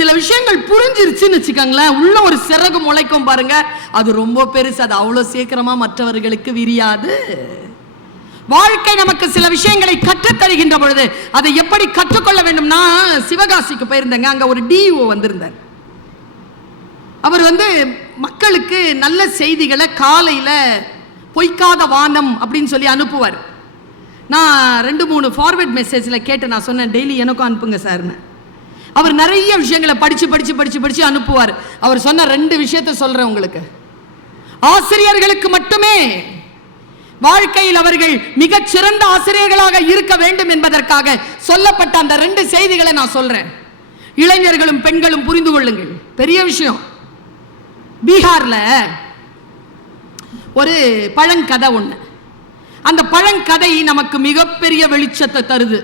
சில விஷயங்கள் புரிஞ்சிருச்சுன்னு வச்சுக்கோங்களேன், உள்ள ஒரு சிறகு முளைக்கும் பாருங்க, அது ரொம்ப பெருசு. அது அவ்வளவு சீக்கிரமா மற்றவர்களுக்கு விரியாது. வாழ்க்கை நமக்கு சில விஷயங்களை கற்றுத்தருகின்ற பொழுது அதை எப்படி கற்றுக்கொள்ள வேண்டும்னா, சிவகாசிக்கு போயிருந்தேங்க. அங்க ஒரு டிஓ வந்திருந்தார். அவர் மக்களுக்கு நல்ல செய்திகளை காலையில பொய்க்காத வானம் அப்படின்னு சொல்லி அனுப்புவார். நான் 2-3 ஃபார்வர்ட் மெசேஜ்ல கேட்டு நான் சொன்னேன், டெய்லி எனக்கும் அனுப்புங்க சார்னு. அவர் நிறைய விஷயங்களை படிச்சு படிச்சு படிச்சு படிச்சு அனுப்புவார். அவர் சொன்ன 2 விஷயத்தை சொல்றேன் உங்களுக்கு. ஆசிரியர்களுக்கு மட்டுமே வாழ்க்கையில் அவர்கள் மிகச் சிறந்த ஆசிரியர்களாக இருக்க வேண்டும் என்பதற்காக சொல்லப்பட்ட அந்த 2 செய்திகளை நான் சொல்றேன். இளைஞர்களும் பெண்களும் புரிந்து கொள்ளுங்கள். பெரிய விஷயம். பீகார்ல ஒரு பழங்கதை ஒண்ணு. அந்த பழங்கதை நமக்கு மிகப்பெரிய வெளிச்சத்தை தருது.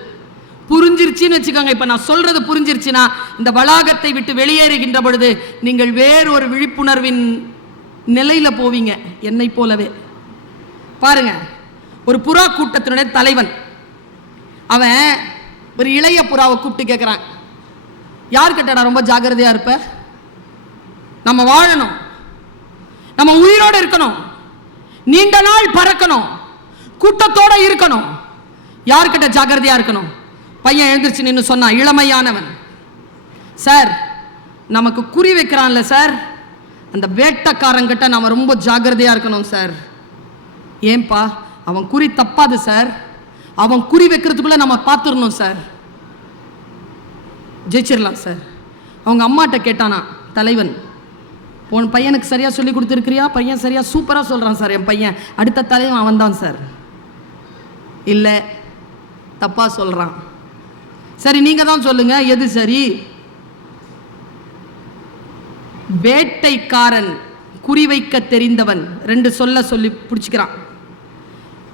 புரிஞ்சிருச்சுன்னு வச்சுக்கோங்க. இப்ப நான் சொல்றது புரிஞ்சிருச்சுன்னா, இந்த வளாகத்தை விட்டு வெளியேறுகின்ற பொழுது நீங்கள் வேறு ஒரு விழிப்புணர்வின் நிலையில போவீங்க. என்னை போலவே பாருங்க. ஒரு புறா கூட்டத்தினுடைய தலைவன் அவன் ஒரு இளைய புறாவை கூப்பிட்டு கேட்கிறான், யார் கிட்டடா ரொம்ப ஜாக்கிரதையா இருப்ப? நம்ம வாழணும், நம்ம உயிரோடு இருக்கணும், நீண்ட நாள் பறக்கணும், கூட்டத்தோட இருக்கணும், யார்கிட்ட ஜாக்கிரதையா இருக்கணும்? பையன் எழுந்திருச்சு நின்று சொன்னான், இளமையானவன். சார், நமக்கு குறி வைக்கிறான்ல சார், அந்த வேட்டக்காரங்கிட்ட நாம ரொம்ப ஜாக்கிரதையா இருக்கணும் சார். ஏன்பா? அவன் குறி தப்பாது சார், அவன் குறி வைக்கிறதுக்குள்ள நம்ம பார்த்துடணும் சார், ஜெயிச்சிடலாம் சார். அவங்க அம்மாட்ட கேட்டானா தலைவன், உன் பையனுக்கு சரியா சொல்லி கொடுத்துருக்கிறியா? பையன் சரியா சூப்பரா சொல்றான் சார் என் பையன். அடுத்த தலைவன் அவன் தான் சார். இல்லை, தப்பா சொல்றான். சரி, நீங்க தான் சொல்லுங்க, எது சரி? வேட்டைக்காரன் குறிவைக்க தெரிந்தவன் 2 சொல்ல சொல்லி பிடிச்சுக்கிறான்.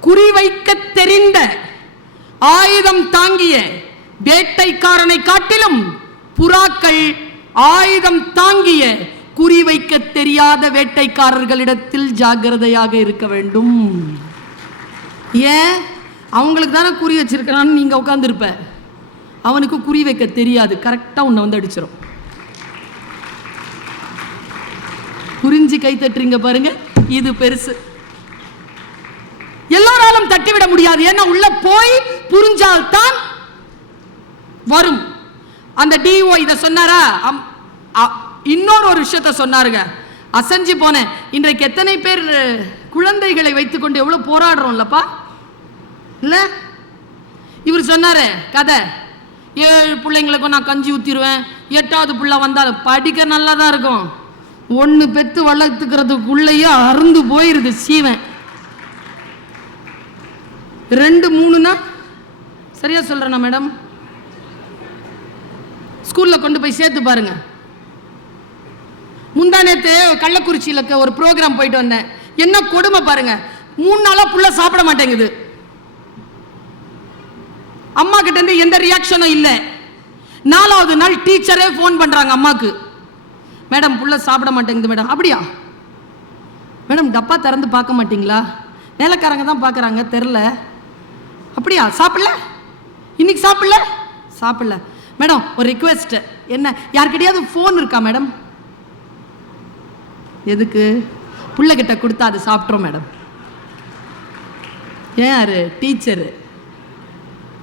குறிவைக்க தெரிந்த ஆயுதம் தாங்கிய வேட்டைக்காரனை காட்டிலும் புறாக்கள் ஆயுதம் தாங்கிய குறிவைக்க தெரியாத வேட்டைக்காரர்களிடத்தில் ஜாக்கிரதையாக இருக்க வேண்டும். ஏன்? அவங்களுக்கு தானே குறி வச்சிருக்கிறான்னு நீங்க உட்கார்ந்து இருப்ப. அவனுக்கு குறி வைக்க தெரியாது, கரெக்டா உன்னை அடிச்சிடும். புரிஞ்சு கை தட்டுறீங்க பாருங்க, இது பெருசு. எல்லாராலும் தட்டிவிட முடியாது. ஏன்னா உள்ள போய் புரிஞ்சால்தான் வரும். அந்த டிஓ இத சொன்னாரா? இன்னொரு ஒரு விஷயத்த சொன்னாருங்க, அசஞ்சு போனேன். இன்றைக்கு எத்தனை பேர் குழந்தைகளை வைத்துக்கொண்டு எவ்வளவு போராடுறோம்லப்பா, இல்ல? இவர் சொன்னாரு கதை, 7 பிள்ளைங்களுக்கும் நான் கஞ்சி ஊத்திடுவேன், 8வது பிள்ளை வந்தாலும் படிக்க நல்லா தான் இருக்கும், 1 பெத்து வளர்த்துக்கிறதுக்குள்ளேயே அருந்து போயிருது சீவன். 2 3னா சரியா சொல்றேனா மேடம்? ஸ்கூல்ல கொண்டு போய் சேர்த்து பாருங்க. முந்தா நேத்து கள்ளக்குறிச்சியில ஒரு ப்ரோக்ராம் போயிட்டு வந்தேன். என்ன கொடுமை பாருங்க, 3 நாளா புள்ள சாப்பிட மாட்டேங்குது. அம்மா கிட்ட இருந்து எந்த ரியாக்ஷனும் இல்லை. 4வது நாள் டீச்சரே போன் பண்றாங்க அம்மாக்கு, மேடம் புள்ள சாப்பிட மாட்டேங்குது மேடம். அப்படியா மேடம்? டப்பா திறந்து பார்க்க மாட்டீங்களா? வேலைக்காரங்க தான் பார்க்குறாங்க, தெரில. அப்படியா? சாப்பிடல இன்னைக்கு? சாப்பிடல மேடம். ஒரு ரிக்வெஸ்ட், என்ன, யார்கிட்டயாவது ஃபோன் இருக்கா மேடம்? எதுக்கு? பிள்ளைகிட்ட கொடுத்தா அது சாப்பிட்றோம் மேடம். யாரு? டீச்சரு.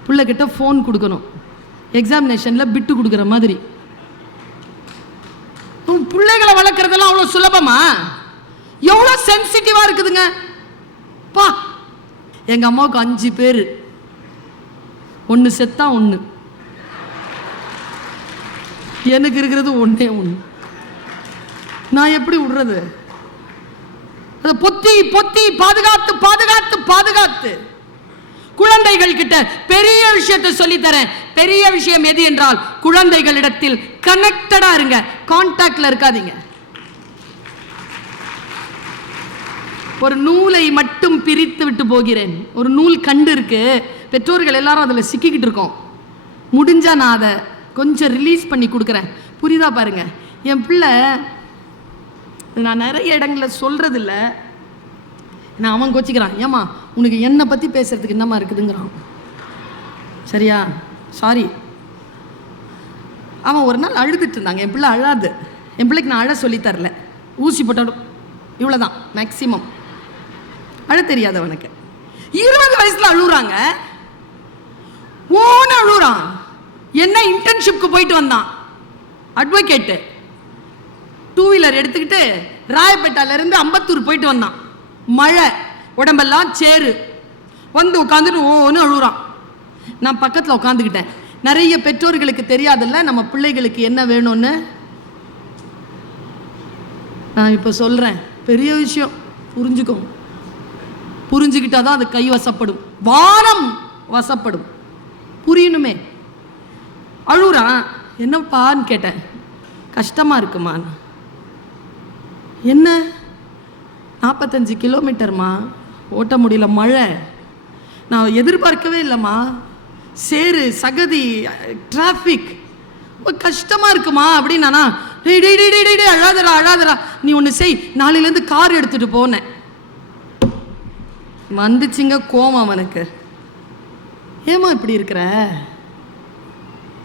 பிள்ளைகிட்ட ஃபோன் கொடுக்கணும், எக்ஸாமினேஷனில் பிட்டு கொடுக்குற மாதிரி. பிள்ளைகளை வளர்க்குறதெல்லாம் அவ்வளோ சுலபமா? எவ்வளோ சென்சிட்டிவாக இருக்குதுங்க பா. எங்கள் அம்மாவுக்கு 5 பேர், 1 செத்தா 1, எனக்கு இருக்கிறது 1. நான் எப்படி விடுறது? அதை பொத்தி பொத்தி பாதுகாத்து பாதுகாத்து பாதுகாத்து குழந்தைகள் கிட்ட பெரிய விஷயத்தை சொல்லித்தரேன். பெரிய விஷயம் எது என்றால், குழந்தைகளிடத்தில் கனெக்டடா இருங்க, கான்டாக்ட்ல இருக்காதீங்க. ஒரு நூலை மட்டும் பிரித்து விட்டு போகிறேன். ஒரு நூல் கண்டு இருக்கு, பெற்றோர்கள் எல்லாரும் அதில் சிக்கிக்கிட்டு இருக்கோம். முடிஞ்சா நான் அதை கொஞ்சம் ரிலீஸ் பண்ணி கொடுக்குறேன். புரியுதா பாருங்க? என் பிள்ளை, நான் நிறைய இடங்களில் சொல்றதில்ல, நான் அவன் கோச்சிக்கிறான், ஏமா உனக்கு என்னை பற்றி பேசுறதுக்கு என்னம்மா இருக்குதுங்கிறான். சரியா? சாரி. அவன் ஒரு நாள் அழுதுட்டு இருந்தாங்க. என் பிள்ளை அழாது, என் பிள்ளைக்கு நான் அழ சொல்லித்தரல, ஊசி போட்டாலும் இவ்வளோதான் மேக்சிமம், அழ தெரியாதவனுக்கு. 20 வயசுல அழுகுறாங்க, ஓன அழுகுறான். என்ன இன்டர்ன்ஷிப்க்கு போயிட்டு வந்தான், அட்வொகேட்டு, 2 வீலர் எடுத்துக்கிட்டு ராயப்பேட்டால இருந்து அம்பத்தூர் போயிட்டு வந்தான். மழை, உடம்பெல்லாம் சேரு, வந்து உட்காந்துட்டு ஓன்னு அழுகுறான். நான் பக்கத்தில் உட்காந்துக்கிட்டேன். நிறைய பெற்றோர்களுக்கு தெரியாதுல்ல நம்ம பிள்ளைகளுக்கு என்ன வேணும்னு. நான் இப்போ சொல்கிறேன், பெரிய விஷயம், புரிஞ்சுக்கோங்க. புரிஞ்சுக்கிட்டாதான் அது கை வசப்படும், வானம் வசப்படும். புரியணுமே. அழுகுறான். என்னப்பான்னு கேட்டேன். கஷ்டமாக இருக்குமா? என்ன 45 கிலோமீட்டர்மா, ஓட்ட முடியல, மழை, நான் எதிர்பார்க்கவே இல்லைம்மா, சேரு, சகதி, டிராஃபிக், கஷ்டமாக இருக்குமா அப்படின்னா, டேய் டேய் டேய் டேய் டேய் அழாதரா அழாதரா, நீ ஒன்று செய், நாளையிலேருந்து கார் எடுத்துகிட்டு போனேன். வந்துச்சிங்க கோவம் அவனுக்கு. ஏமா இப்படி இருக்கிற,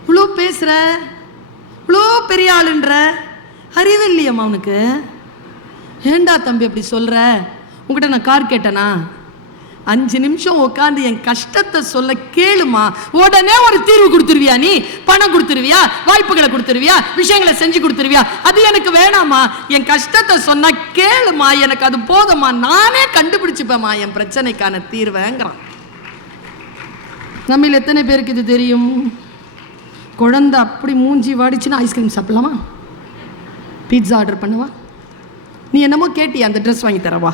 இவ்வளோ பேசுகிற, இவ்வளோ பெரிய ஆளுன்ற, அறிவு இல்லையம்மா அவனுக்கு. ஏண்டா தம்பி அப்படி சொல்கிற, உங்ககிட்ட நான் கார் கேட்டேனா? 5 நிமிஷம் உட்காந்து என் கஷ்டத்தை சொல்ல கேளுமா, உடனே ஒரு தீர்வு கொடுத்துருவியா? நீ பணம் கொடுத்துருவியா, வாய்ப்புகளை கொடுத்துருவியா, விஷயங்களை செஞ்சு கொடுத்துருவியா? அது எனக்கு வேணாமா, என் கஷ்டத்தை சொன்னா கேளுமா, எனக்கு அது போதுமா, நானே கண்டுபிடிச்சுப்பேம்மா என் பிரச்சனைக்கான தீர்வைங்கிறான். நம்மள எத்தனை பேருக்கு இது தெரியும்? குழந்தை அப்படி மூஞ்சி வாடிச்சுன்னா ஐஸ்கிரீம் சாப்பிடலாமா, பீட்சா ஆர்டர் பண்ணவா, நீ என்னமோ கேட்டியா அந்த ட்ரெஸ் வாங்கி தரவா?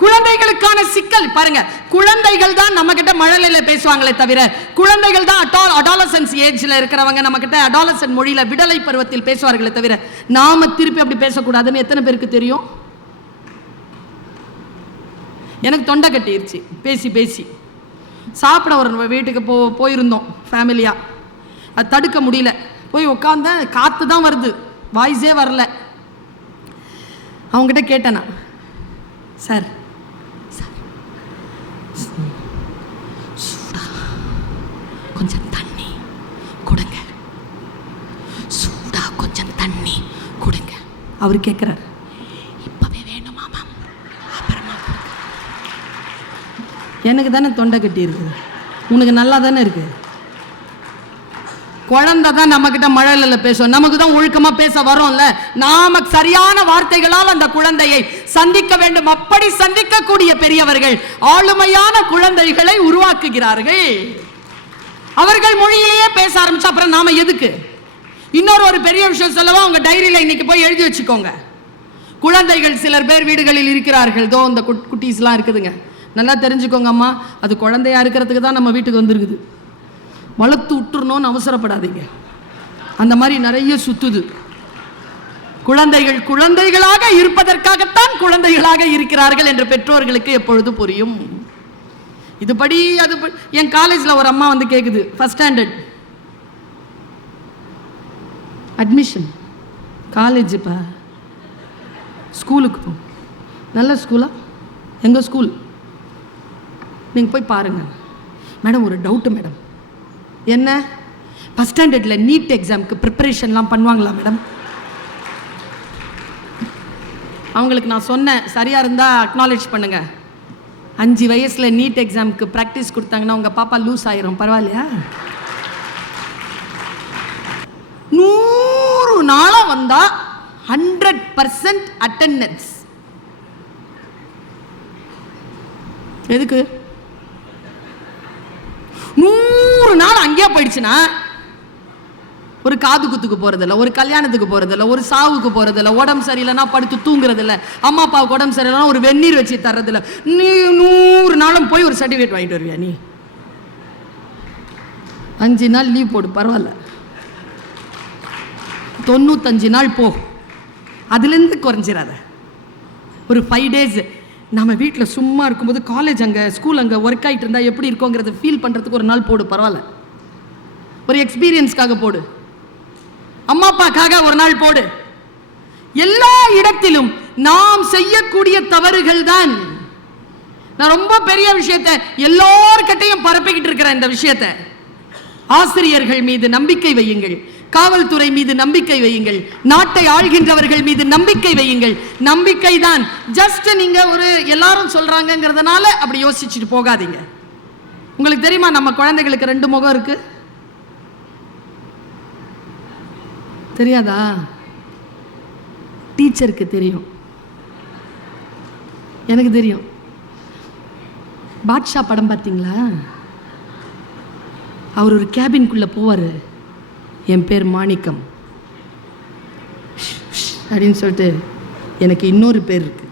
குழந்தைகளுக்கான சிக்கல் பாருங்க. குழந்தைகள் தான் நம்ம கிட்ட மழலையில பேசுவாங்களே தவிர, குழந்தைகள் தான் அடாலசன்ஸ் ஏஜ்ல இருக்கிறவங்க நம்ம கிட்ட அடாலசன் மொழியில விடலை பருவத்தில் பேசுவார்களே தவிர, நாம திருப்பி அப்படி பேசக்கூடாதுன்னு எத்தனை பேருக்கு தெரியும்? எனக்கு தொண்டை கட்டிருச்சு பேசி பேசி. சாப்பிட ஒரு வீட்டுக்கு போயிருந்தோம் ஃபேமிலியா, அது தடுக்க முடியல, போய் உட்காந்த, காத்து தான் வருது, வாய்ஸே வரல. அவங்ககிட்ட கேட்டேனா, சார் சூடா கொஞ்சம் தண்ணி கொடுங்க, சூடா கொஞ்சம் தண்ணி கொடுங்க. அவர் கேட்குறார், இப்பவே வேணுமா மேம், அப்புறமா கொடுங்க. எனக்கு தானே தொண்டை கட்டி இருக்குது, உனக்கு நல்லா தானே இருக்கு. குழந்தை தான் நம்ம கிட்ட மழலையில பேசும், நமக்கு தான் ஒழுக்கமா பேச வரோம்ல. நாம சரியான வார்த்தைகளால் அந்த குழந்தையை சந்திக்க வேண்டும். அப்படி சந்திக்கக்கூடிய பெரியவர்கள் ஆளுமையான குழந்தைகளை உருவாக்குகிறார்கள். அவர்கள் மொழியிலேயே பேச ஆரம்பிச்சா அப்புறம் நாம எதுக்கு? இன்னொரு பெரிய விஷயம் சொல்லவா, உங்க டைரியில இன்னைக்கு போய் எழுதி வச்சுக்கோங்க. குழந்தைகள் சிலர் பேர் வீடுகளில் இருக்கிறார்கள், தோ இந்த குட்டீஸ்லாம் இருக்குதுங்க, நல்லா தெரிஞ்சுக்கோங்க அம்மா, அது குழந்தையா இருக்கிறதுக்கு தான் நம்ம வீட்டுக்கு வந்திருக்குது. வளர்த்து விட்டுறணும்னு அவசரப்படாதீங்க, அந்த மாதிரி நிறைய சுத்துது. குழந்தைகள் குழந்தைகளாக இருப்பதற்காகத்தான் குழந்தைகளாக இருக்கிறார்கள் என்று பெற்றோர்களுக்கு எப்பொழுது புரியும்? இதுபடி அது. என் காலேஜில் ஒரு அம்மா வந்து கேட்குது, ஃபர்ஸ்ட் ஸ்டாண்டர்ட் அட்மிஷன், காலேஜுப்பா, ஸ்கூலுக்கு போ, நல்ல ஸ்கூலா, எங்கள் ஸ்கூல், நீங்கள் போய் பாருங்கள். மேடம் ஒரு டவுட்டு மேடம். என்ன? ஃபஸ்ட் ஸ்டாண்டர்டில் நீட் எக்ஸாமுக்கு ப்ரிப்பரேஷன்லாம் பண்ணுவாங்களா மேடம்? அவங்களுக்கு நான் சொன்னேன், சரியாக இருந்தால் அக்னாலேஜ் பண்ணுங்கள். 5 வயசில் நீட் எக்ஸாமுக்கு ப்ராக்டிஸ் கொடுத்தாங்கன்னா உங்கள் பாப்பா லூஸ் ஆயிரும், பரவாயில்லையா? 100 நாளாக வந்தால் 100% அட்டெண்டன்ஸ். எதுக்கு? 100 நாள் அங்கேயே போயிடுச்சுன்னா, ஒரு காது குத்துக்கு போறதில்ல, ஒரு கல்யாணத்துக்கு போறதில்ல, ஒரு சாவுக்கு போறதில்ல, உடம்பு சரியில்லைன்னா படுத்து தூங்குறதில்ல, அம்மா அப்பாவுக்கு உடம்பு சரியில்லைன்னா ஒரு வெந்நீர் வச்சு தர்றதில்ல. நீ 100 நாளும் போய் ஒரு சர்டிஃபிகேட் வாங்கிட்டு வருவியா? நீ 5 நாள் லீவ் போடு, பரவாயில்ல, 95 நாள் போ, அதுலேருந்து குறைஞ்சிடாத. ஒரு 5 days நம்ம வீட்டில் சும்மா இருக்கும்போது காலேஜ் அங்கே ஸ்கூல் அங்கே ஒர்க் ஆகிட்டு இருந்தால் எப்படி இருக்கோங்கிறத ஃபீல் பண்ணுறதுக்கு ஒரு நாள் போடு, பரவாயில்ல, ஒரு எக்ஸ்பீரியன்ஸ்க்காக போடு, அம்மா அப்பாக்காக ஒரு நாள் போடு. எல்லா இடத்திலும் நாம் செய்யக்கூடிய தவறுகள் தான். நான் ரொம்ப பெரிய விஷயத்தை எல்லார்கிட்டையும் பரப்பிக்கிட்டு இருக்கிறேன். இந்த விஷயத்தை ஆசிரியர்கள் மீது நம்பிக்கை வையுங்கள், காவல்துறை மீது நம்பிக்கை வையுங்கள், நாட்டை ஆள்கின்றவர்கள் மீது நம்பிக்கை வையுங்கள். நம்பிக்கை தான். ஜஸ்ட் நீங்க ஒரு எல்லாரும் சொல்றாங்கிறதுனால அப்படி யோசிச்சுட்டு போகாதீங்க. உங்களுக்கு தெரியுமா நம்ம குழந்தைகளுக்கு 2 முகம் இருக்கு? தெரியாதா? டீச்சருக்கு தெரியும், எனக்கு தெரியும். பாட்ஷா படம் பார்த்தீங்களா? அவர் ஒரு கேபின்குள்ள போவார், என் பேர் மாணிக்கம் அப்படின்னு சொல்லிட்டு எனக்கு இன்னொரு பேர் இருக்கு.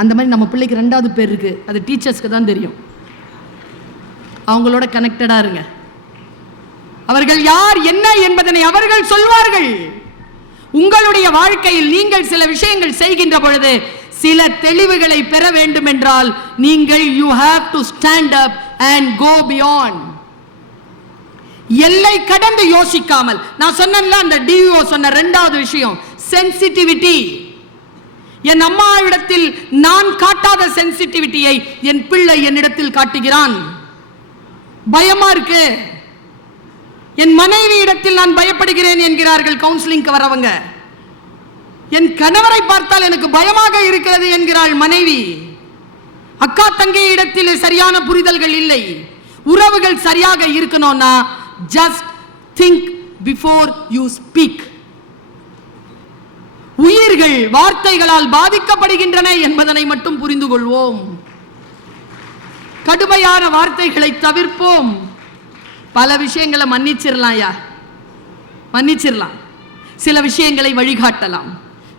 அந்த மாதிரி நம்ம பிள்ளைக்கு 2வது பேர் இருக்கு, அது டீச்சர்ஸ்க்கு தான் தெரியும். அவங்களோட கனெக்டடா இருங்க. அவர்கள் யார் என்ன என்பதனை அவர்கள் சொல்வார்கள். உங்களுடைய வாழ்க்கையில் நீங்கள் சில விஷயங்கள் செய்கின்ற பொழுது சில தெளிவுகளை பெற வேண்டும் என்றால் நீங்கள் you have to stand up and go beyond. எல்லை கடந்து யோசிக்காமல், நான் சொன்னேன்ல அந்த டிஓ சொன்ன 2வது விஷயம் சென்சிட்டிவிட்டி. என் அம்மாவிடத்தில் நான் காட்டாத சென்சிட்டிவிட்டியை என் பிள்ளை என்னிடத்தில் காட்டுகிறான். பயமா இருக்கு. என் மனைவி இடத்தில் நான் பயப்படுகிறேன் என்கிறார்கள் கவுன்சிலிங்க்கு வரவங்க. என் கணவரை பார்த்தால் எனக்கு பயமாக இருக்கிறது என்கிறாள் மனைவி. அக்கா தங்கை இடத்தில் சரியான புரிதல்கள் இல்லை. உறவுகள் சரியாக இருக்கணும்னா just think before you speak. உயிர்கள் வார்த்தைகளால் பாதிக்கப்படுகின்றன என்பதனை மட்டும் புரிந்து கொள்வோம். கடுமையான வார்த்தைகளை தவிர்ப்போம். பல விஷயங்களை மன்னிச்சிடலாம். சில விஷயங்களை வழிகாட்டலாம்,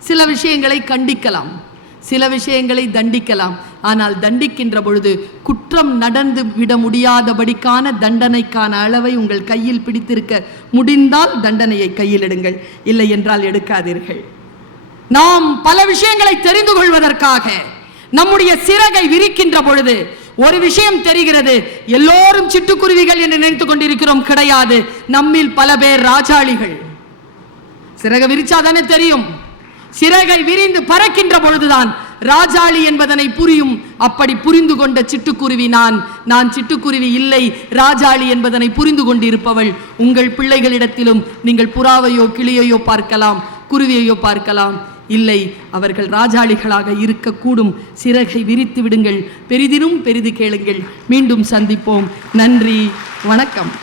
சில விஷயங்களை கண்டிக்கலாம், சில விஷயங்களை தண்டிக்கலாம். ஆனால் தண்டிக்கின்ற பொழுது குற்றம் நடந்து விட முடியாதபடிக்கான தண்டனைக்கான அளவை உங்கள் கையில் பிடித்திருக்க முடிந்தால் தண்டனையை கையில் எடுங்கள், இல்லை என்றால் எடுக்காதீர்கள். நாம் பல விஷயங்களை தெரிந்து கொள்வதற்காக நம்முடைய சிறகை விரிக்கின்ற பொழுது ஒரு விஷயம் தெரிகிறது, எல்லோரும் சிட்டுக்குருவிகள் என்று நினைத்துக் கொண்டிருக்கிறோம். கிடையாது. நம்மில் பல பேர் ராஜாளிகள். சிறகை விரிச்சாதானே தெரியும். சிறகை விரிந்து பறக்கின்ற பொழுதுதான் ராஜாளி என்பதனை புரியும். அப்படி புரிந்து கொண்ட சிட்டுக்குருவி நான் சிட்டுக்குருவி இல்லை, ராஜாளி என்பதனை புரிந்து கொண்டிருப்பவள். உங்கள் பிள்ளைகளிடத்திலும் நீங்கள் புறாவையோ கிளியையோ பார்க்கலாம், குருவியையோ பார்க்கலாம். இல்லை, அவர்கள் ராஜாளிகளாக இருக்கக்கூடும். சிறகை விரித்து விடுங்கள். பெரிதினும் பெரிது கேளுங்கள். மீண்டும் சந்திப்போம். நன்றி, வணக்கம்.